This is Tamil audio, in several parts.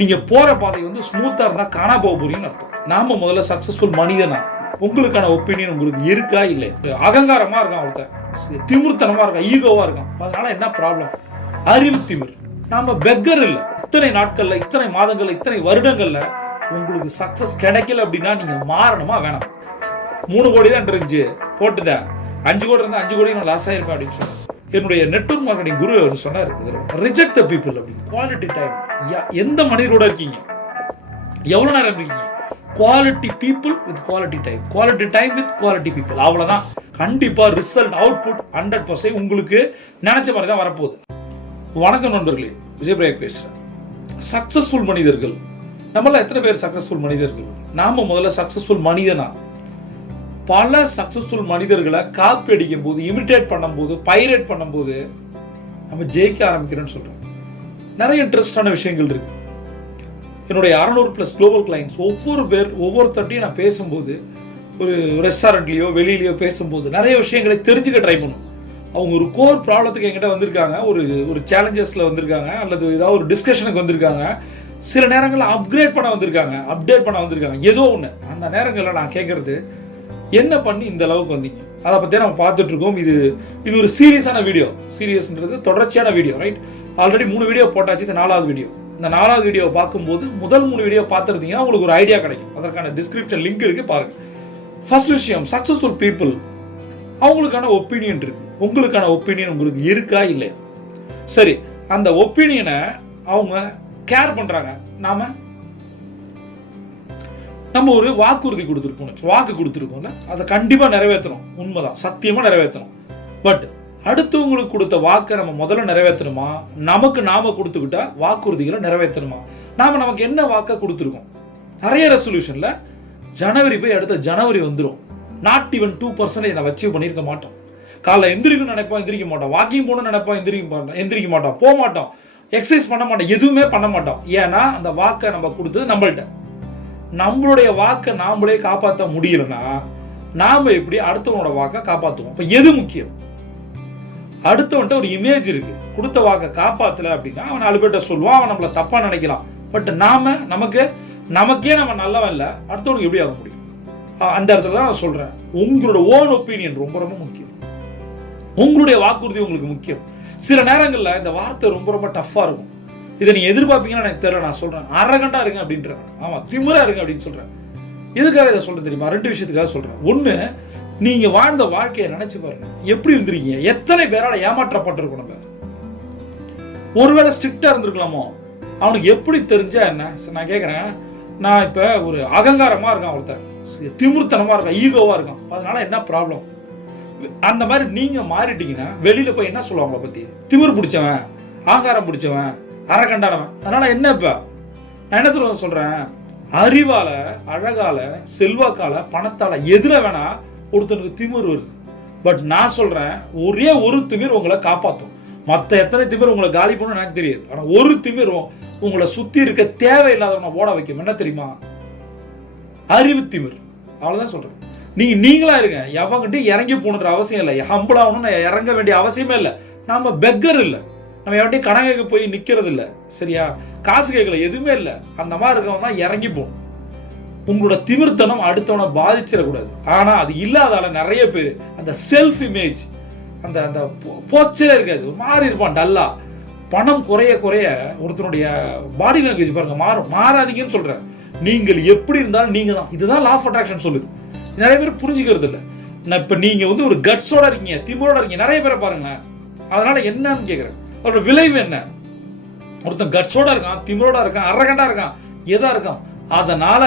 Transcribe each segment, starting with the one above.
நீங்க போற பாதை ஸ்மூத்தா இருந்தா காணா போக போறீங்கன்னு அர்த்தம். நாம முதல்ல சக்சஸ்ஃபுல் மனிதனா உங்களுக்கான ஒப்பீனியன் உங்களுக்கு இருக்கா இல்லை? அகங்காரமா இருக்கான் ஒருத்தன், திமிர்த்தனமா இருக்கான், ஈகோவா இருக்கான், அதனால என்ன ப்ராப்ளம்? அறிவு திமிர். நாம பெக்கர் இல்ல. இத்தனை நாட்கள்ல, இத்தனை மாதங்கள்ல, இத்தனை வருடங்கள்ல உங்களுக்கு சக்சஸ் கிடைக்கல அப்படின்னா நீங்க மாறணுமா வேணாம்? 3 கோடி தான் இருந்துச்சு போட்டுட்டேன், 5 கோடி இருந்தா 5 கோடி நான் லாஸ் ஆயிருப்பேன் அப்படின்னு சொன்னேன். என்னுடைய நெட்வொர்க் மார்க்கெட்டிங் குரு சொன்னார், ரிஜெக்ட் த பீப்புள் அப்படின்னு. Quality time. எந்த மனிதரோட இருக்கீங்க, எவ்வளவு நேரம் இருக்கீங்க? Quality people with quality time, quality time with quality people, அவ்வளவுதான். கண்டிப்பா ரிசல்ட் அவுட்புட் 100% உங்களுக்கு நினைச்ச மாதிரி தான் வரப்போகுது. வணக்கம் நண்பர்களே, விஜயபிரகாஷ் பேசுறேன். சக்சஸ்ஃபுல் மனிதர்கள் நம்மள எத்தனை பேர் சக்சஸ்ஃபுல் மனிதர்கள்? நாம முதல்ல சக்சஸ்ஃபுல் மனிதனா? பல சக்சஸ்ஃபுல் மனிதர்களை காப்பி அடிக்கும் போது, இமிட்டேட் பண்ணும்போது, பைரேட் பண்ணும்போது நம்ம ஜெயிக்க ஆரம்பிக்கிறோன்னு சொல்றோம். நிறைய இன்ட்ரெஸ்டான விஷயங்கள் இருக்கு. என்னுடைய 600+ குளோபல் கிளைண்ட்ஸ் ஒவ்வொருத்தட்டையும் நான் பேசும்போது, ஒரு ரெஸ்டாரண்ட்லயோ வெளியிலயோ பேசும்போது நிறைய விஷயங்களை தெரிஞ்சுக்க ட்ரை பண்ணும். அவங்க ஒரு கோர் ப்ராப்ளத்துக்கு என்கிட்ட வந்திருக்காங்க, ஒரு சேலஞ்சஸ்ல வந்திருக்காங்க, அல்லது ஏதாவது ஒரு டிஸ்கஷனுக்கு வந்திருக்காங்க, சில நேரங்களில் அப்டேட் பண்ண வந்திருக்காங்க, ஏதோ ஒன்று. அந்த நேரங்களில் நான் கேட்கறது, என்ன பண்ணி இந்த அளவுக்கு வந்தீங்க? அதை பற்றி நம்ம பார்த்துட்டு இருக்கோம். இது ஒரு சீரியஸான வீடியோ. சீரியஸ்ன்றது தொடர்ச்சியான வீடியோ, ரைட்? ஆல்ரெடி 3 வீடியோ போட்டாச்சு, இது 4வது வீடியோ. இந்த 4வது வீடியோ பார்க்கும்போது முதல் 3 வீடியோ பார்த்துருந்தீங்கன்னா உங்களுக்கு ஒரு ஐடியா கிடைக்கும். அதற்கான டிஸ்கிரிப்ஷன் லிங்க் இருக்கு, பாருங்க. ஃபர்ஸ்ட் விஷயம், சக்சஸ்ஃபுல் பீப்புள் அவங்களுக்கான ஒப்பீனியன் இருக்கு. உங்களுக்கான ஒப்பீனியன் உங்களுக்கு இருக்கா இல்லை? சரி, அந்த ஒப்பீனியனை அவங்க கேர் பண்றாங்க. நம்ம ஒரு வாக்குறுதி கொடுத்துருப்போம், வாக்கு கொடுத்துருக்கோம்ல, அதை கண்டிப்பா நிறைவேற்றணும். உண்மைதான், சத்தியமா நிறைவேற்றணும். பட் அடுத்தவங்களுக்கு கொடுத்த வாக்கை நம்ம முதல்ல நிறைவேற்றணுமா, நாம கொடுத்துக்கிட்டா வாக்குறுதிகளை நிறைவேற்றணுமா? நமக்கு என்ன வாக்கை கொடுத்துருக்கோம்? நிறைய ரெசல்யூஷன்ல ஜனவரி போய் அடுத்த ஜனவரி வந்துடும். நாட் ஈவன் 2% நான் அச்சீவ் பண்ணியிருக்க மாட்டோம். காலைல எந்திரிக்கணும்னு நினைப்போம், எந்திரிக்க மாட்டோம். வாக்கிங் போகணும்னு நினைப்போம், எந்திரிக்க மாட்டோம், போக மாட்டோம், எக்ஸசைஸ் பண்ண மாட்டோம், எதுவுமே பண்ண மாட்டோம். ஏன்னா அந்த வாக்கை நம்ம கொடுத்தது நம்மள்ட்ட. நம்மளுடைய வாக்கை நாமளே காப்பாற்ற முடியலன்னா நாம எப்படி அடுத்தவனோட வாக்கை காப்பாற்றுவோம்? அப்ப எது முக்கியம்? அடுத்தவன்ட்ட ஒரு இமேஜ் இருக்கு, கொடுத்த வாக்கை காப்பாத்தல அப்படின்னா அவன் 4 பேர்ட்ட சொல்லுவான், அவன் நம்மள தப்பா நினைக்கலாம். பட் நமக்கே நம்ம நல்லவன் இல்ல, அடுத்தவனுக்கு எப்படி ஆக முடியும்? அந்த இடத்துல தான் நான் சொல்றேன், உங்களோட ஓன் ஒப்பீனியன் ரொம்ப ரொம்ப முக்கியம். உங்களுடைய வாக்குறுதி உங்களுக்கு முக்கியம். சில நேரங்கள்ல இந்த வார்த்தை ரொம்ப ரொம்ப டஃப்பா இருக்கும். இதை நீங்க எதிர்பார்ப்பீங்கன்னு எனக்கு தெரியல. நான் சொல்றேன், அரகண்டா இருங்க அப்படின்றேன். ஆமா, திமிரா இருங்க அப்படின்னு சொல்றேன். எதுக்காக இதை சொல்றேன் தெரியுமா? 2 விஷயத்துக்காக சொல்றேன். ஒண்ணு, நீங்க வாழ்ந்த வாழ்க்கையை நினைச்சு பாருங்க, எப்படி இருந்திருக்கீங்க? எத்தனை பேரால ஏமாற்றப்பட்டிருக்கோம் நம்ம. ஒருவேளை ஸ்ட்ரிக்டா இருந்திருக்கலாமோ? அவனுக்கு எப்படி தெரிஞ்சா என்ன? நான் கேட்கறேன், நான் இப்ப ஒரு அகங்காரமா இருக்கான் ஒருத்தன், திமிர்த்தனமா இருக்கான், ஈகோவா இருக்கான், அதனால என்ன ப்ராப்ளம்? அந்த மாதிரி நீங்க மாறிட்டீங்கன்னா வெளியில போய் என்ன சொல்லுவாங்க பத்தி? திமிர் பிடிச்சவன், ஆகாரம் பிடிச்சவன், அரகண்டானவன். அதனால என்ன? இப்ப நான் என்ன சொல்றேன், அறிவால, அழகால, செல்வாக்கால, பணத்தால, எதுல வேணா ஒருத்தனுக்கு திமிர் வருது. பட் நான் சொல்றேன், ஒரே ஒரு திமிர் உங்களை காப்பாற்றும். மத்த எத்தனை திமிர் உங்களை காலி பண்ணணும் எனக்கு தெரியாது. ஆனா ஒரு திமிர் உங்களை சுத்தி இருக்க தேவையில்லாதவனை ஓட வைக்கும். என்ன தெரியுமா? அறிவு திமிர். அவ்வளவுதான் சொல்றேன். நீங்களா இருங்க, எவங்கிட்ட இறங்கி போகணுன்ற அவசியம் இல்லை. ஹம்பிளாகணும்னு இறங்க வேண்டிய அவசியமே இல்லை. நாம பெக்கர் இல்லை, நம்ம எவன்ட்டையும் கடன் கேட்க போய் நிக்கிறது இல்லை, சரியா? காசு கேட்கல, எதுவுமே இல்லை. அந்த மாதிரி இருக்கவங்க தான் இறங்கி போகணும். உங்களோட திமிர்த்தனம் அடுத்தவனை பாதிச்சிடக்கூடாது. ஆனா அது இல்லாதால நிறைய பேர் அந்த செல்ஃப் இமேஜ், அந்த போஸ்டரே இருக்காது, ஒரு மாதிரி இருப்பான் டல்லா. பணம் குறைய குறைய ஒருத்தனுடைய பாடி லாங்குவேஜ் பாருங்க மாறும். மாறாதீங்கன்னு சொல்றேன். நீங்கள் எப்படி இருந்தாலும் நீங்க தான். இதுதான் லா ஆஃப் அட்ராக்ஷன் சொல்லுது. நிறைய பேர் புரிஞ்சுக்கிறது இல்லை. இப்ப நீங்க ஒரு கட்ஸோட இருக்கீங்க, திமிரோட இருக்கீங்க, நிறைய பேரை பாருங்க. அதனால என்னன்னு கேக்குறேன், அதோட விளைவு என்ன? ஒருத்தன் கட்ஸோட இருக்கான், திமிரோட இருக்கான், அரகண்டா இருக்கான், எதா இருக்கான், அதனால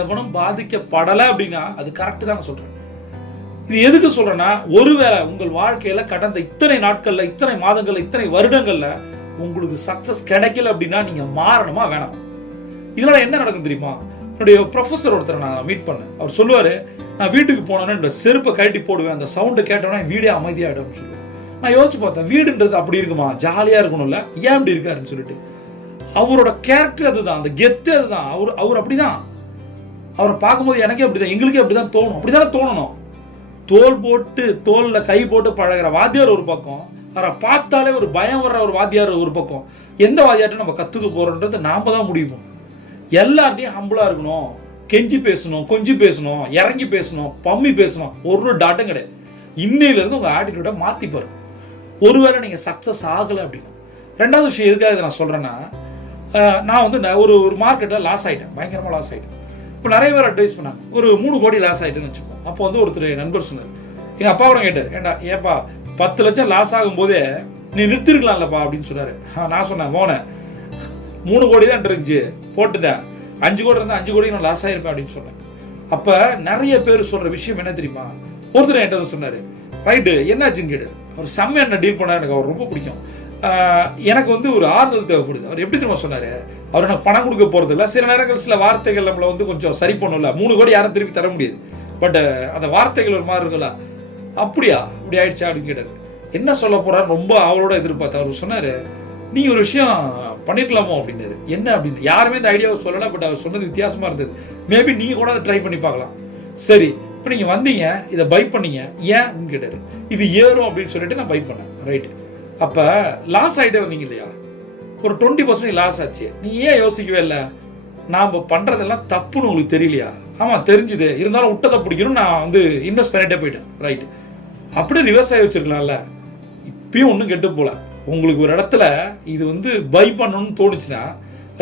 எவனும் பாதிக்கப்படலை அப்படின்னா அது கரெக்ட் தான் சொல்றேன். இது எதுக்கு சொல்றேன்னா, ஒருவேளை உங்கள் வாழ்க்கையில கடந்த இத்தனை நாட்கள்ல, இத்தனை மாதங்கள்ல, இத்தனை வருடங்கள்ல உங்களுக்கு சக்சஸ் கிடைக்கல அப்படின்னா நீங்க மாறணுமா வேணாம்? இதனால என்ன நடக்கும் தெரியுமா? என்னுடைய ப்ரொஃபஸர் ஒருத்தர் நான் மீட் பண்ணேன். அவர் சொல்லுவாரு, நான் வீட்டுக்கு போனோன்னா இந்த செருப்பை கழட்டி போடுவேன், அந்த சவுண்டு கேட்டோன்னா வீடே அமைதியாயிடும் சொல்லுவேன். நான் யோசிச்சு பார்த்தேன், வீடுன்றது அப்படி இருக்குமா? ஜாலியா இருக்கணும்ல, ஏன் இப்படி இருக்காருன்னு சொல்லிட்டு. அவரோட கேரக்டர் அதுதான், அந்த கெத்து அதுதான். அவர் அப்படிதான். அவரை பார்க்கும்போது எனக்கே அப்படிதான், எங்களுக்கே அப்படிதான் தோணும். அப்படிதானே தோணணும். தோல்ல கை போட்டு பழகிற வாத்தியார் ஒரு பக்கம், அவரை பார்த்தாலே ஒரு பயம் வர்ற ஒரு வாத்தியார் ஒரு பக்கம். எந்த வாத்தியார்ட்ட நம்ம கத்துக்க போறோன்றது நாம தான் முடியும். எல்லார்ட்டையும் ஹம்பிளா இருக்கணும், கெஞ்சி பேசணும், கொஞ்சி பேசணும், இறங்கி பேசணும், பம்மி பேசணும், ஒரு டாட்டும் கிடையாது. இன்னையில இருந்து உங்க ஆட்டிடியூட மாத்தி பாருங்க. ஒருவேளை நீங்க சக்சஸ் ஆகல அப்படின்னா. ரெண்டாவது விஷயம் எதுக்காக இதை நான் சொல்றேன்னா, நான் வந்து ஒரு மார்க்கெட்டில் லாஸ் ஆகிட்டேன், பயங்கரமாக லாஸ் ஆகிட்டேன். இப்போ நிறைய பேர் அட்வைஸ் பண்ணாங்க, ஒரு 3 கோடி லாஸ் ஆகிட்டேன்னு வச்சுப்போம். அப்போ வந்து ஒருத்தர் நண்பர் சொன்னார், எங்கள் அப்பா கூட கேட்டார், ஏன்பா 10 லட்சம் லாஸ் ஆகும் போதே நீ நிறுத்திருக்கலாம்லப்பா அப்படின்னு சொன்னார். நான் சொன்னேன், மோன 3 கோடி தான் இருந்துச்சு, போட்டுட்டேன், 5 கோடி இருந்தால் 5 கோடி நான் லாஸ் ஆகிருப்பேன் அப்படின்னு சொன்னேன். அப்போ நிறைய பேர் சொல்கிற விஷயம் என்ன தெரியுமா, ஒருத்தர் என்கிட்ட சொன்னார், ரைட்டு என்னாச்சுன்னு கேட்டு, அவர் செம்ம என்ன டீல் பண்ணார், எனக்கு அவர் ரொம்ப பிடிக்கும், எனக்கு வந்து ஒரு ஆறுதல் தேவைப்படுது. அவர் எப்படி தெரியுமா சொன்னார், அவர் எனக்கு பணம் கொடுக்க போகிறது இல்லை, சில நேரங்கள் சில வார்த்தைகள் நம்மளை வந்து கொஞ்சம் சரி பண்ணல, 3 கோடி யாரும் திருப்பி தர முடியாது, பட் அந்த வார்த்தைகள் ஒரு மாதிரி இருக்குல்ல, அப்படியா இப்படி ஆயிடுச்சா அப்படின்னு கேட்டார். என்ன சொல்ல போறான்னு ரொம்ப அவரோட எதிர்பார்த்து அவர் சொன்னார், நீ ஒரு விஷயம் பண்ணிருக்கலாமோ அப்படின்னாரு. என்ன அப்படின்னு யாருமே இந்த ஐடியாவை சொல்லலை, பட் அவர் சொன்னது வித்தியாசமா இருந்தது. மேபி நீங்க கூட அதை ட்ரை பண்ணி பார்க்கலாம். சரி, இப்போ நீங்க வந்தீங்க, இதை பை பண்ணீங்க, ஏன் அப்படின்னு கேட்டாரு. இது ஏறும் அப்படின்னு சொல்லிட்டு நான் பை பண்ணேன். ரைட்டு, அப்போ லாஸ் ஆகிட்டே வந்தீங்க இல்லையா, ஒரு 20% லாஸ் ஆச்சு. நீ ஏன் யோசிக்கவே இல்லை, நாம் பண்ணுறதெல்லாம் தப்புன்னு உங்களுக்கு தெரியலையா? ஆமாம் தெரிஞ்சுது, இருந்தாலும் விட்டதை பிடிக்கணும், நான் வந்து இன்வெஸ்ட் பண்ணிட்டே போயிட்டேன். ரைட்டு, அப்படியே ரிவர்ஸ் ஆகி வச்சிருக்கலாம்ல, இப்பயும் ஒன்றும் கெட்டு போகல. உங்களுக்கு ஒரு இடத்துல இது வந்து பை பண்ணணும்னு தோணுச்சுன்னா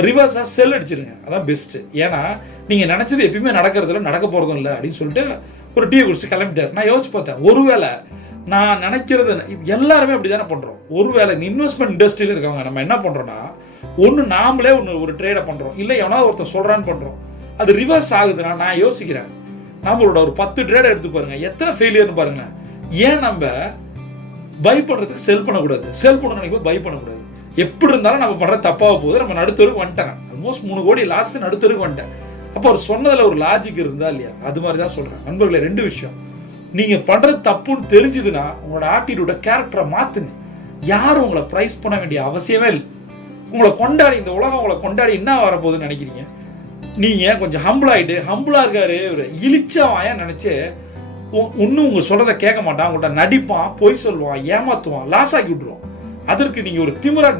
ரிவர்ஸாக செல் அடிச்சிருங்க, அதான் பெஸ்ட்டு. ஏன்னா நீங்கள் நினச்சது எப்பயுமே நடக்கிறதுல நடக்க போகிறதும் இல்லை அப்படின்னு சொல்லிட்டு ஒரு டீ குடிச்சு கிளம்பிட்டார். நான் யோசிச்சு பார்த்தேன், ஒருவேளை நான் நினைக்கிறது எல்லாருமே அப்படி தானே பண்ணுறோம். ஒருவேளை இந்த இன்வெஸ்ட்மெண்ட் இண்டஸ்ட்ரியில் இருக்கவங்க நம்ம என்ன பண்ணுறோன்னா, ஒன்று நாமளே ஒரு ட்ரேடை பண்ணுறோம், இல்லை எவனாவது ஒருத்தர் சொல்கிறான்னு பண்ணுறோம், அது ரிவர்ஸ் ஆகுதுன்னா நான் யோசிக்கிறேன், நம்மளோட ஒரு 10 ட்ரேடை எடுத்து பாருங்க, எத்தனை ஃபெயிலியர்னு பாருங்க. ஏன் நம்ம பை பண்ணுறதுக்கு செல் பண்ணக்கூடாது, செல் பண்ண நினைக்கும் பை பண்ணக்கூடாது. எப்படி இருந்தாலும் நம்ம பண்ணுற தப்பாக போகுது, நம்ம நடுத்தருக்கு வந்துட்டேன், ஆல்மோஸ்ட் 3 கோடி லாஸ் நடுத்தருக்கு வந்துட்டேன். அப்போ அவர் சொன்னதில் ஒரு லாஜிக் இருந்தா இல்லையா, அது மாதிரி தான் சொல்கிறேன். நண்பர்களே, 2 விஷயம், நீங்கள் பண்ணுறது தப்புன்னு தெரிஞ்சுதுன்னா உங்களோட ஆட்டிடியூட கேரக்டரை மாற்றுங்க. யாரும் உங்களை ப்ரைஸ் பண்ண வேண்டிய அவசியமே இல்லை. உங்களை கொண்டாடி, இந்த உலகம் உங்களை கொண்டாடி என்ன வரப்போகுதுன்னு நினைக்கிறீங்க? நீங்கள் கொஞ்சம் ஹம்பிளாக இருக்காரு ஒரு இழிச்சவான் நினச்சி ஒன்றும் உங்க சொல்கிறத கேட்க மாட்டான், உங்கள்கிட்ட நடிப்பான், பொய் சொல்லுவான், ஏமாத்துவான், லாஸ் ஆக்கி விட்டுருவான். அதற்கு நீங்கள் ஒரு திமிரா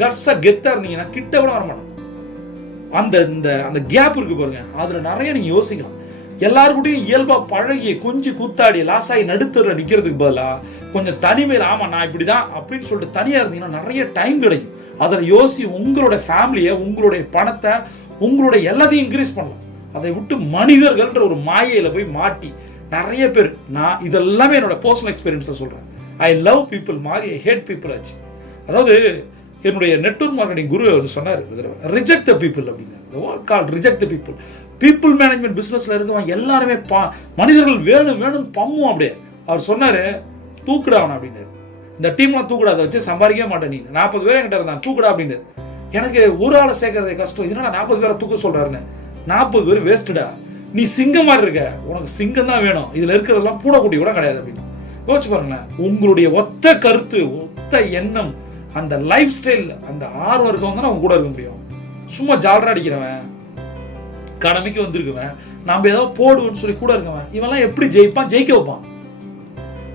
கட்ஸா கெத்தாக இருந்தீங்கன்னா கிட்ட கூட வர மாட்டோம். அந்த கேப் இருக்கு பாருங்க, அதில் நிறைய நீங்கள் யோசிக்கலாம். எல்லாருக்கூடையும் இயல்பாக பழகி கொஞ்சம் கூத்தாடி லாஸ் ஆகி நடுத்தர நிற்கிறதுக்கு பதிலாக கொஞ்சம் தனிமையில், ஆமாம் நான் இப்படி தான் அப்படின்னு சொல்லிட்டு தனியாக இருந்தீங்கன்னா நிறைய டைம் கிடைக்கும். அதில் உங்களோட ஃபேமிலியை, உங்களுடைய பணத்தை, உங்களுடைய எல்லாத்தையும் இன்க்ரீஸ் பண்ணலாம். அதை விட்டு மனிதர்கள்ன்ற ஒரு மாயையில் போய் மாட்டி நிறைய பேர், நான் இதெல்லாமே என்னோட பர்சனல் எக்ஸ்பீரியன்ஸில் சொல்கிறேன், ஐ லவ் பீப்புள் மாதிரி ஐ ஹேட் பீப்புள் ஆச்சு. அதாவது என்னுடைய நெட்வொர்க் மார்க்கெட்டிங் குரு அவர் சொன்னார், ரிஜெக்ட் த பீப்புள் அப்படின்னு, reject the people. People management பிஸ்னஸில் இருக்கவங்க எல்லாருமே மனிதர்கள் வேணும் பம்மும். அப்படியே அவர் சொன்னார், தூக்குடாவன அப்படின்னாரு, இந்த டீம்லாம் தூக்குடா, அதை வச்சு சம்பாதிக்கவே மாட்டேன், நீ 40 பேர் என்கிட்ட இருந்தான், தூக்குடா அப்படின்னு. எனக்கு ஒரு ஆளை சேர்க்கறதே கஷ்டம், இதனால 40 பேரை தூக்க சொல்றாருன்னு. 40 பேர் வேஸ்ட்டுடா, நீ சிங்கம் மாதிரி இருக்க, உனக்கு சிங்கம் தான் வேணும், இதுல இருக்கிறதெல்லாம் பூனைக்குட்டி கூட கிடையாது அப்படின்னு யோசிச்சு பாருங்களேன். உங்களுடைய ஒத்த கருத்து, ஒத்த எண்ணம், அந்த லைஃப் ஸ்டைல், அந்த ஆர்வம் இருக்கவங்க தான் அவங்க கூட இருக்க முடியும். சும்மா ஜாலரா அடிக்கிறவன், கடமைக்கு வந்திருக்குவன், நம்ம ஏதாவது போடுவோம்னு சொல்லி கூட இருக்கவன், இவெல்லாம் எப்படி ஜெயிப்பான், ஜெயிக்க வைப்பான்?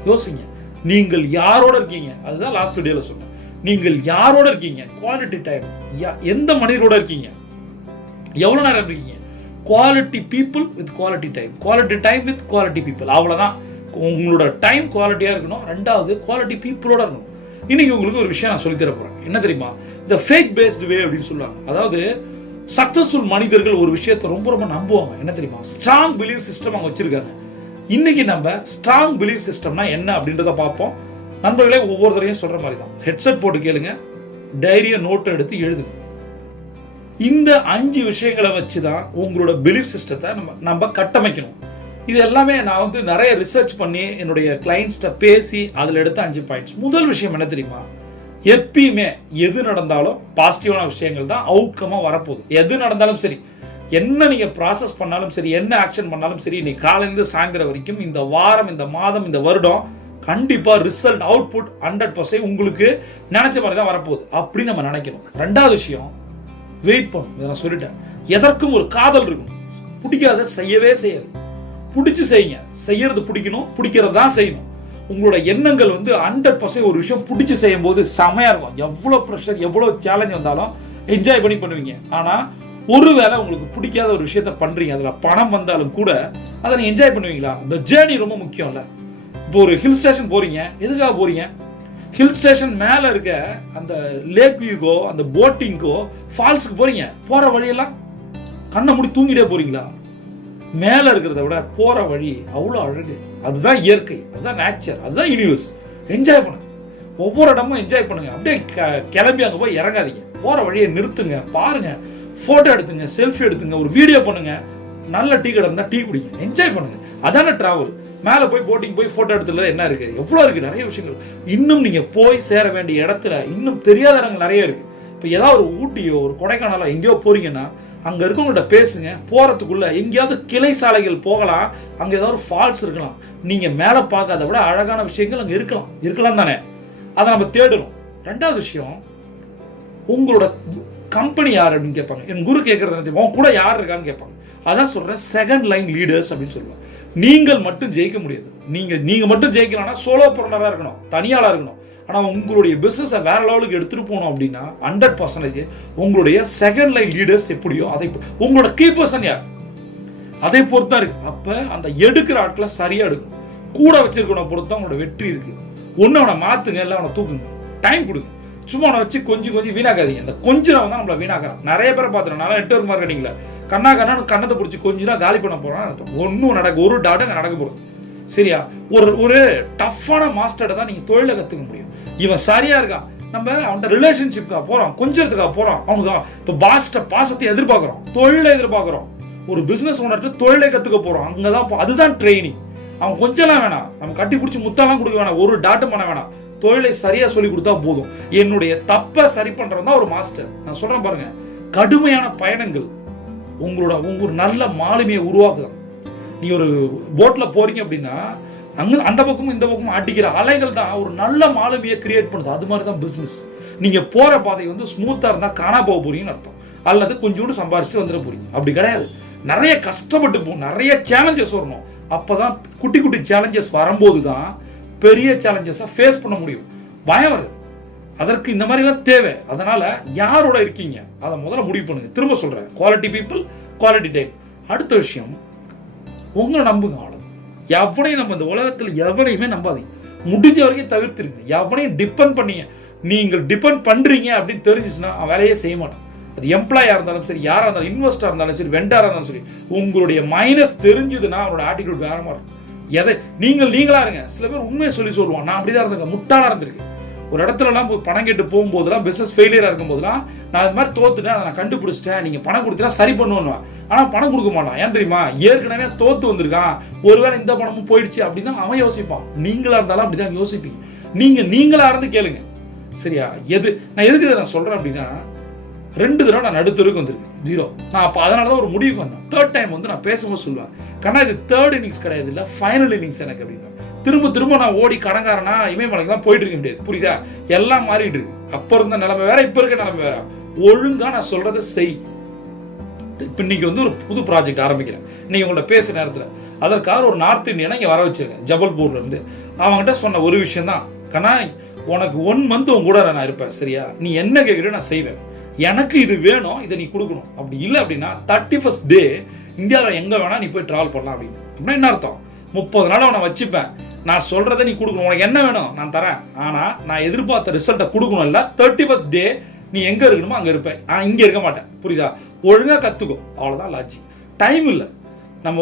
யோசிங்க. நீங்கள் யாரோட இருக்கீங்க, அதுதான் லாஸ்ட் வீடியோல சொன்னேன். நீங்கள் யாரோட இருக்கீங்க, குவாலிட்டி டைம், எந்த மனிதரோட இருக்கீங்க, எவ்வளவு நேரம் இருக்கீங்க, quality people with quality time, quality time with quality people, அவ்வளவுதான். உங்களோட டைம் குவாலிட்டியா இருக்கணும், ரெண்டாவது குவாலிட்டி பீப்புளோட இருக்கணும். இன்னைக்கு உங்களுக்கு ஒரு விஷயம் நான் சொல்லி தர போறேன், என்ன தெரியுமா, இந்த ஃபேக் பேஸ்டு வே அப்படின்னு சொல்லுவாங்க. அதாவது சக்சஸ்ஃபுல் மனிதர்கள் ஒரு விஷயத்தை ரொம்ப ரொம்ப நம்புவாங்க, என்ன தெரியுமா, ஸ்ட்ராங் பிலீஃப் சிஸ்டம் அவங்க வச்சிருக்காங்க. இன்னைக்கு நம்ம ஸ்ட்ராங் பிலீஃப் சிஸ்டம்னா என்ன அப்படின்றத பார்ப்போம். நண்பர்களே, ஒவ்வொரு தடையும் சொல்ற மாதிரி தான், ஹெட்செட் போட்டு கேளுங்க, டைரிய நோட் எடுத்து எழுதுங்க. இந்த 5 விஷயங்களை வச்சுதான் உங்களோட பிலீஃப் சிஸ்டத்தை நம்ம கட்டமைக்கணும். இது எல்லாமே நான் வந்து நிறைய ரிசர்ச் பண்ணி என்னுடைய கிளைண்ட்ஸ்ட பேசி அதில் எடுத்த 5 பாயிண்ட்ஸ். முதல் விஷயம் என்ன தெரியுமா, எப்பயுமே எது நடந்தாலும் பாசிட்டிவான விஷயங்கள் தான் அவுட்கமா வரப்போகுது. எது நடந்தாலும் சரி, என்ன நீங்க ப்ராசஸ் பண்ணாலும் சரி, என்ன ஆக்ஷன் பண்ணாலும் சரி, நீ காலையிலிருந்து சாயந்தரம் வரைக்கும், இந்த வாரம், இந்த மாதம், இந்த வருடம் கண்டிப்பா ரிசல்ட், அவுட்புட் 100% உங்களுக்கு நினைச்ச மாதிரி தான் வரப்போகுது அப்படின்னு நம்ம நினைக்கணும். ரெண்டாவது விஷயம், வெயிட் பண்ணும். இதை நான் சொல்லிட்டேன். எதற்கும் ஒரு காதல் இருக்கணும். பிடிக்காத செய்யவே செய்யாது, பிடிச்சு செய்யுங்க. செய்யறது பிடிக்கணும், பிடிக்கிறது தான் செய்யணும். உங்களோட எண்ணங்கள் வந்து 100% ஒரு விஷயம் பிடிச்சு செய்யும் போது செமையா இருக்கும். எவ்வளவு ப்ரெஷர், எவ்வளவு சேலஞ்ச் வந்தாலும் என்ஜாய் பண்ணி பண்ணுவீங்க. ஆனா ஒருவேளை உங்களுக்கு பிடிக்காத ஒரு விஷயத்த பண்றீங்க, அதுல பணம் வந்தாலும் கூட அதை நீங்க என்ஜாய் பண்ணுவீங்களா? இந்த ஜேர்னி ரொம்ப முக்கியம் இல்ல. இப்போ ஒரு ஹில் ஸ்டேஷன் போறீங்க, எதுக்காக போறீங்க? ஹில் ஸ்டேஷன் மேல இருக்க அந்த லேக் வியூக்கோ, அந்த போட்டிங்கோ, ஃபால்ஸுக்கு போறீங்க. போற வழியெல்லாம் கண்ணை மூடி தூங்கிட்டே போறீங்களா? மேல இருக்கிறத விட போற வழி அவ்வளவு அழகு. அதுதான் இயற்கை, அதுதான் நேச்சர், அதுதான் யூனிவர்ஸ். என்ஜாய் பண்ணுங்க, ஒவ்வொரு இடமும் என்ஜாய் பண்ணுங்க. அப்படியே கிளம்பி அங்க போய் இறங்காதீங்க, போற வழியை நிறுத்துங்க, பாருங்க, போட்டோ எடுத்துங்க, செல்ஃபி எடுத்துங்க, ஒரு வீடியோ பண்ணுங்க, நல்ல டீ கடை இருந்தா டீ குடிங்க, என்ஜாய் பண்ணுங்க. அதான டிராவல். மேல போய் போட்டிங் போய் போட்டோ எடுத்துல என்ன இருக்கு? எவ்வளவு இருக்கு, நிறைய விஷயங்கள். இன்னும் நீங்க போய் சேர வேண்டிய இடத்துல இன்னும் தெரியாத இடங்கள் நிறைய இருக்கு. இப்ப ஏதாவது ஒரு ஊட்டியோ ஒரு கொடைக்கானலோ எங்கேயோ போறீங்கன்னா அங்க இருக்கவங்கள்ட்ட பேசுங்க. போறதுக்குள்ள எங்கேயாவது கிளை சாலைகள் போகலாம், அங்க ஏதாவது ஒரு ஃபால்ஸ் இருக்கலாம், நீங்க மேல பார்க்காத விட அழகான விஷயங்கள் அங்க இருக்கலாம் தானே. அதை நம்ம தேடணும். ரெண்டாவது விஷயம், உங்களோட கம்பெனி யார் அப்படின்னு கேட்பாங்க. என் குரு கேட்கறது உன் கூட யார் இருக்கான்னு கேட்பாங்க. அதான் சொல்றேன், செகண்ட் லைன் லீடர்ஸ் அப்படின்னு சொல்லுவாங்க. நீங்கள் மட்டும் ஜெயிக்க முடியாது. நீங்க மட்டும் ஜெயிக்கலாம்னா சோலோ ப்ரனரா இருக்கணும், தனியாளா இருக்கணும். ஆனா உங்களுடைய பிசினஸ் வேற லெவலுக்கு எடுத்துட்டு போகணும் அப்படின்னா 100% உங்களுடைய செகண்ட் லைன் லீடர்ஸ் எப்படியோ அதை உங்களோட கீ பர்சன் யார் அதை பொறுத்தா இருக்கு. அப்ப அந்த எடுக்கிற ஆட்களை சரியா எடுக்கணும். கூட வச்சிருக்கவனை பொறுத்தா உங்களோட வெற்றி இருக்கு. ஒண்ணு அவனை மாத்துங்க, இல்ல அவனை தூக்குங்க, டைம் கொடுங்க. சும்மா அவனை வச்சு கொஞ்சம் வீணாக்காதீங்க. இந்த கொஞ்சம் தான் நம்மளை வீணாக்குறான். நிறைய பேரை பார்த்துறோம். நல்லா நெட்வொர்க் மார்க்கெட்டிங்ல கண்ணத்தை பிடிச்சி கொஞ்சம் காலி பண்ண போறான்னு அர்த்தம். ஒன்னும் ஒரு டாட் அங்க நடக்க போறது. சரியா? ஒரு டஃப்பான மாஸ்டர்ட தான் நீங்க தொழிலை கத்துக்க முடியும். இவன் சரியா இருக்கான், நம்ம அவன்கிட்ட ரிலேஷன்ஷிப்காக போறோம், கொஞ்சத்துக்காக போறோம், அவனுக்கு இப்ப பாசத்தை எதிர்பார்க்கிறோம், தொழிலை எதிர்பார்க்கிறோம். ஒரு பிசினஸ் ஓனர்கிட்ட தொழிலை கத்துக்க போறோம், அங்கதான் அதுதான் ட்ரைனிங். அவன் கொஞ்சம்லாம் வேணாம், நம்ம கட்டி பிடிச்சி முத்தாலாம் கொடுக்க வேணாம், ஒரு டாட்டும் பண்ண வேணாம், தொழிலை சரியா சொல்லி கொடுத்தா போதும். என்னுடைய தப்பை சரி பண்றவன் தான் ஒரு மாஸ்டர். நான் சொல்றேன் பாருங்க, கடுமையான பயணங்கள் உங்களோட நல்ல மாலுமியை உருவாக்குதான். நீ ஒரு போட்ல போறீங்க அப்படின்னா அந்த பக்கமும் இந்த பக்கமும் அடிக்கிற அலைகள் தான் ஒரு நல்ல மாலுமியை கிரியேட் பண்ணுது. அது மாதிரி தான் பிசினஸ். நீங்க போற பாதை ஸ்மூத்தா இருந்தா காணா போக போறீங்கன்னு அர்த்தம், அல்லது கொஞ்சோண்டு சம்பாரிச்சு வந்துட போறீங்க. அப்படி கிடையாது. நிறைய கஷ்டப்பட்டு போகணும், நிறைய சேலஞ்சஸ் வரணும். அப்பதான் குட்டி சேலஞ்சஸ் வரும்போது தான் பெரிய சேலஞ்சஸை ஃபேஸ் பண்ண முடியும். பயம் வருது, அதற்கு இந்த மாதிரி எல்லாம் தேவை. அதனால யாரோட இருக்கீங்க அதை முதல்ல முடிவு பண்ணுங்க. திரும்ப சொல்றேன், குவாலிட்டி பீப்புள், குவாலிட்டி டைம். அடுத்த விஷயம், உங்களை நம்புங்க. அவ்வளவு. எவனையும் நம்ம இந்த உலகத்தில் எவனையுமே நம்பாதீங்க, முடிஞ்ச வரைக்கும் தவிர்த்துருங்க. எவனையும் டிபெண்ட் பண்ணீங்க, நீங்கள் டிபெண்ட் பண்றீங்க அப்படின்னு தெரிஞ்சிச்சுன்னா வேலையே செய்ய மாட்டோம். அது எம்ப்ளாயா இருந்தாலும் சரி, யாரா இருந்தாலும், இன்வெஸ்டரா இருந்தாலும் சரி, வெண்டாரா இருந்தாலும் சரி, உங்களுடைய மைனஸ் தெரிஞ்சதுன்னா அவனோட ஆட்டிடியூட் வேற மாதிரி இருக்கும். எதை நீங்களா இருங்க. சில பேர் உண்மையை சொல்லுவான், நான் அப்படிதான் இருந்தேங்க, முட்டாளா இருந்திருக்கேன். ஒரு இடத்துல எல்லாம் பணம் கேட்டு போகும்போதெல்லாம், பிசினஸ் ஃபெயிலியரா இருக்கும் போதெல்லாம், நான் இது மாதிரி தோத்துட்டேன், அதை நான் கண்டுபிடிச்சிட்டேன், நீங்க பணம் கொடுத்தா சரி பண்ணுவேன். ஆனா பணம் கொடுக்க மாட்டான். ஏன் தெரியுமா? ஏற்கனவே தோத்து வந்திருக்கான், ஒருவேளை இந்த பணமும் போயிடுச்சு அப்படின்னு அவன் யோசிப்பான். நீங்களா இருந்தாலும் அப்படிதான் யோசிப்பீங்க. நீங்களா இருந்து கேளுங்க. சரியா? நான் எதுக்கு இதை நான் சொல்றேன் அப்படின்னா, 2 தடவை நான் நடுத்தருக்கு வந்திருக்கேன், 0. நான் அப்ப அதனாலதான் ஒரு முடிவுக்கு வந்தேன். 3rd டைம் நான் பேசும்போது சொல்லுவேன், கண்ணா இது 3rd இன்னிங்ஸ் கிடையாது, இல்ல ஃபைனல் இன்னிங்ஸ் எனக்கு அப்படின்னு. திரும்ப நான் ஓடி கடங்காரனா இமயமலைக்கு தான் போயிட்டு இருக்க முடியாது. புரியுதா? எல்லாம் மாறிட்டு இருக்கு. அப்ப இருந்த நிலைமை வேற, இப்ப இருக்க நிலைமை வேற. ஒழுங்கா நான் சொல்றதை செய். இப்ப இன்னைக்கு ஒரு புது ப்ராஜெக்ட் ஆரம்பிக்கிறேன். நீங்க உங்கள்ட்ட பேசுற நேரத்துல அதற்காக ஒரு நார்த் இந்தியனை இங்க வர வச்சிருக்கேன், ஜபல்பூர்ல இருந்து. அவங்ககிட்ட சொன்ன ஒரு விஷயம் தான், கண்ணா உனக்கு 1 month உன் கூட நான் இருப்பேன், சரியா? நீ என்ன கேட்குறியோ நான் செய்வேன். எனக்கு இது வேணும், இதை நீ கொடுக்கணும். அப்படி இல்லை அப்படின்னா 31st டே இந்தியாவில் எங்க வேணா நீ போய் டிராவல் பண்ணலாம் அப்படின்னு. அப்படின்னா என்ன அர்த்தம்? 30 நாள் அவனை வச்சுப்பேன், நான் சொல்றதை நீ கொடுக்கணும். உனக்கு என்ன வேணும் நான் தரேன், ஆனா நான் எதிர்பார்த்த ரிசல்ட்டை கொடுக்கணும். இல்ல 31st டே நீ எங்க இருக்கணுமோ அங்க இருப்பேன், இங்க இருக்க மாட்டேன். புரியுதா? ஒழுங்கா கத்துக்கோ, அவ்வளவுதான் லாஜிக். டைம் இல்லை. நம்ம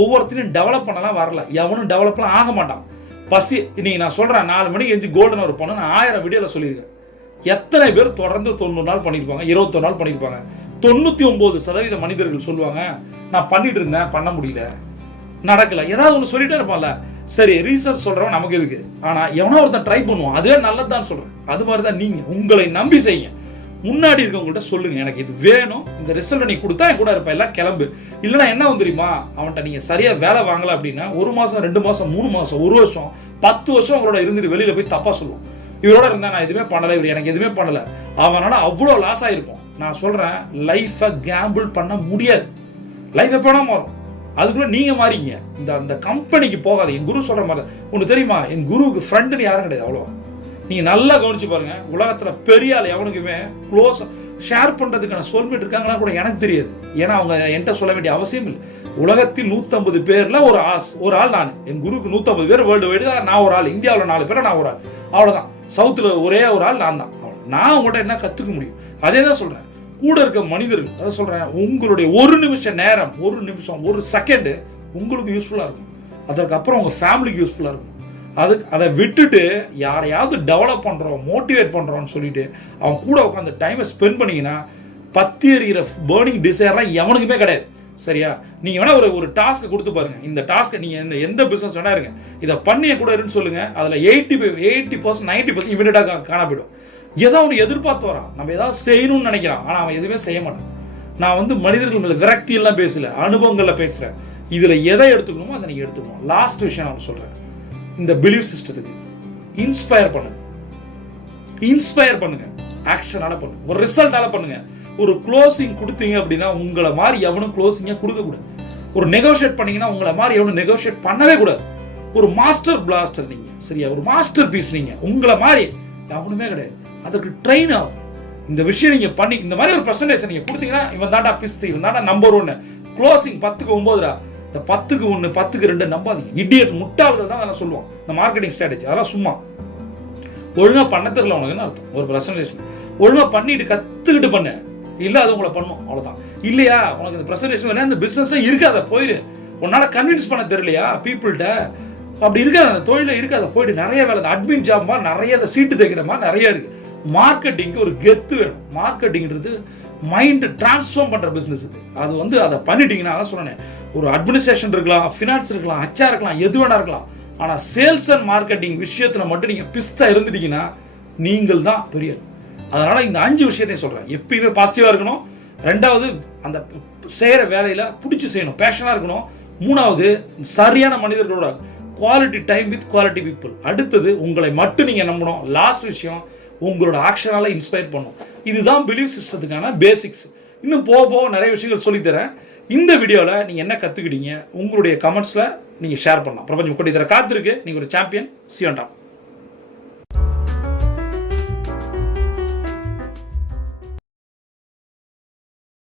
ஒவ்வொருத்தரையும் டெவலப் பண்ணலாம் வரல, எவனும் டெவலப்லாம் ஆக மாட்டான். பசி இன்னைக்கு நான் சொல்றேன், 4 மணிக்கு எஞ்சி கோல்டன் ஒரு பொண்ணு நான் 1000 வீடியோல சொல்லியிருக்கேன். எத்தனை பேர் தொடர்ந்து 90 நாள் பண்ணியிருப்பாங்க, 21 நாள் பண்ணியிருப்பாங்க. 99% மனிதர்கள் சொல்லுவாங்க, நான் பண்ணிட்டு இருந்தேன், பண்ண முடியல, நடக்கல, ஏதாவது ஒன்று சொல்லிட்டே இருப்பான்ல. சரி, ரீசர்ச் சொல்றவன் நமக்கு எதுக்கு? ஆனா எவனோ ஒருத்தன் ட்ரை பண்ணுவான், அதுவே நல்லதுதான் சொல்றேன். அது மாதிரிதான் நீங்க உங்களை நம்பி செய்யுங்க. முன்னாடி இருக்கவங்கள்ட்ட சொல்லுங்க, எனக்கு இது வேணும், இந்த ரிசல்ட் நீ கொடுத்தா என் கூட இருப்ப, எல்லாம் கிளம்பு. இல்லைன்னா என்ன தெரியுமா, அவன்கிட்ட நீங்க சரியா வேலை வாங்கல அப்படின்னா 1 மாசம் 2 மாசம் 3 மாசம் 1 வருஷம் 10 வருஷம் அவங்களோட இருந்துட்டு வெளியில போய் தப்பா சொல்லுவோம். இவரோட இருந்தா நான் எதுவுமே பண்ணல, இவர் எனக்கு எதுவுமே பண்ணல, அவனால அவ்வளோ லாஸ் ஆயிருப்போம். நான் சொல்றேன், லைஃபை கேம்பிள் பண்ண முடியாது. லைஃப் எப்படா மாறும், அதுக்குள்ள நீங்க மாறிங்க. இந்த கம்பெனிக்கு போகாது. என் குரு சொல்ற மாதிரி ஒன்று தெரியுமா, என் குருவுக்கு ஃப்ரெண்டுன்னு யாரும் கிடையாது. அவ்வளோ நீங்க நல்லா கவனிச்சு பாருங்க. உலகத்துல பெரிய ஆள் எவனுக்குமே ஷேர் பண்ணுறதுக்கான சோல்மேட் இருக்காங்களா கூட எனக்கு தெரியாது. ஏன்னா அவங்க என்கிட்ட சொல்ல வேண்டிய அவசியம் இல்லை. உலகத்தில் 150 பேரில் ஒரு ஆள் நான். என் குருக்கு 150 பேர் வேர்ல்டு வைடு, நான் ஒரு ஆள். இந்தியாவில் 4 பேர், நான் ஒரு ஆள். அவ்வளோதான். சவுத்தில் ஒரே ஒரு ஆள் நான் தான். நான் உங்கள்கிட்ட என்ன கற்றுக்க முடியும்? அதே தான் சொல்கிறேன். கூட இருக்க மனிதர்கள், அதை சொல்கிறேன், உங்களுடைய ஒரு நிமிஷம் நேரம், ஒரு நிமிஷம், ஒரு செகண்டு உங்களுக்கு யூஸ்ஃபுல்லாக இருக்கும். அதற்கப்புறம் உங்கள் ஃபேமிலிக்கு யூஸ்ஃபுல்லாக இருக்கும். அதை விட்டுட்டு யாரையாவது டெவலப் பண்ணுறோம், மோட்டிவேட் பண்ணுறோம்னு சொல்லிட்டு அவன் கூட உட்காந்து டைமை ஸ்பெண்ட் பண்ணிங்கன்னா பத்தி எறிகிற பேர்னிங் டிசைர்லாம் எவனுக்குமே கிடையாது. சரியா? நீங்கள் வேணால் ஒரு டாஸ்க்கை கொடுத்து பாருங்கள். இந்த டாஸ்க்கை நீங்கள் எந்த பிஸ்னஸ் வேணா இருங்க, இதை பண்ணிய கூட இருன்னு சொல்லுங்கள். அதில் 80% 90% இமீடியட்டாக காண போயிடும். ஏதோ ஒன்று எதிர்பார்த்து வரான், நம்ம ஏதாவது செய்யணும்னு நினைக்கிறான், ஆனால் அவன் எதுவுமே செய்ய மாட்டான். நான் மனிதர்கள் மேலே விரக்தி எல்லாம் பேசல, அனுபவங்களில் பேசுகிறேன். இதில் எதை எடுத்துக்கணுமோ அதை நீங்கள் எடுத்துக்கணும். லாஸ்ட் விஷயம் நான் சொல்கிறேன், இந்த பிலீவ் சிஸ்டத்துக்கு இன்ஸ்பயர் பண்ணுங்க, ஆக்ஷனால பண்ணுங்க, ஒரு ரிசல்ட்டால பண்ணுங்க. ஒரு க்ளோசிங் கொடுத்தீங்க அப்படின்னா உங்களை மாதிரி எவனும் க்ளோசிங்கா கொடுக்கக்கூடாது. ஒரு நெகோஷியேட் பண்ணீங்கன்னா உங்களை மாதிரி எவனும் நெகோஷியேட் பண்ணவே கூடாது. ஒரு மாஸ்டர் பிளாஸ்டர் நீங்க, சரியா? ஒரு மாஸ்டர் பீஸ் நீங்க, உங்களை மாதிரி எவனுமே கிடையாது. அதுக்கு ட்ரெயின் ஆகும். இந்த விஷயம் நீங்க பண்ணி இந்த மாதிரி ஒரு பிரசன்டேஷன் நீங்க கொடுத்தீங்கன்னா, இவன் தாண்டா பிஸ்து, இவன் தாண்டா நம்பர் 1. க்ளோசிங் 10க்கு 9. இந்த 10க்கு 1, 10க்கு 2 நம்பாதீங்க. இடியட், முட்டாள்கள் தான் அதெல்லாம் சொல்லுவோம். இந்த மார்க்கெட்டிங் ஸ்ட்ராட்டஜி அதெல்லாம் சும்மா. ஒழுங்கா பண்ண தெரியல உனக்குன்னு அர்த்தம். ஒரு பிரசன்டேஷன் ஒழுங்கா பண்ணிட்டு கத்துக்கிட்டு பண்ணு, இல்ல அது உங்களை பண்ணும், அவ்வளவுதான். இல்லையா உனக்கு இந்த பிரசன்டேஷன் வேணா, இந்த பிசினஸ்ல இருக்காத, போயிரு. உன்னால கன்வின்ஸ் பண்ண தெரியலையா பீப்புள்கிட்ட, அப்படி இருக்காது. அந்த தொழில இருக்காத, போயிட்டு. நிறைய வேலை, அட்மின் ஜாப் மாதிரி நிறைய, அந்த சீட்டு தைக்கிற மாதிரி நிறைய இருக்கு. மார்க்கெட்டிங்க்கு ஒரு கெத்து வேணும். மார்க்கெட்டிங்கிறது மைண்ட் டிரான்ஸ்ஃபார்ம் பண்ற பிசினஸ். அது அதை பண்ணிட்டீங்கன்னா, அதான் சொன்னேன், ஒரு அட்மினிஸ்ட்ரேஷன் இருக்கலாம், ஃபினான்ஸ் இருக்கலாம், HR இருக்கலாம், எது வேணா இருக்கலாம். ஆனா சேல்ஸ் அண்ட் மார்க்கெட்டிங் விஷயத்துல மட்டும் நீங்க பிஸ்தா இருந்துட்டீங்கன்னா நீங்கள் தான் பெரிய. அதனால இந்த 5 விஷயத்தையும் சொல்றேன். எப்பயுமே பாசிட்டிவா இருக்கணும். 2வது, அந்த செய்யற வேலையில பிடிச்சி செய்யணும், பேஷனா இருக்கணும். 3வது, சரியான மனிதர்களோட quality time with quality people. அடுத்தது, உங்களை மட்டும் நீங்க நம்பணும். லாஸ்ட் விஷயம், உங்களோட ஆக்ஷனால இன்ஸ்பயர் பண்ணும். இதுதான் பிலீவ் சிஸ்டத்துக்கான பேசிக்ஸ். இன்னும் போக நிறைய விஷயங்கள் சொல்லித்தரேன். இந்த வீடியோவில் நீங்கள் என்ன கற்றுக்கிட்டீங்க, உங்களுடைய கமெண்ட்ஸில் நீங்கள் ஷேர் பண்ணலாம். பிரபஞ்சம் கொட்டி தர காத்திருக்கு. நீங்கள் ஒரு champion. See you on top.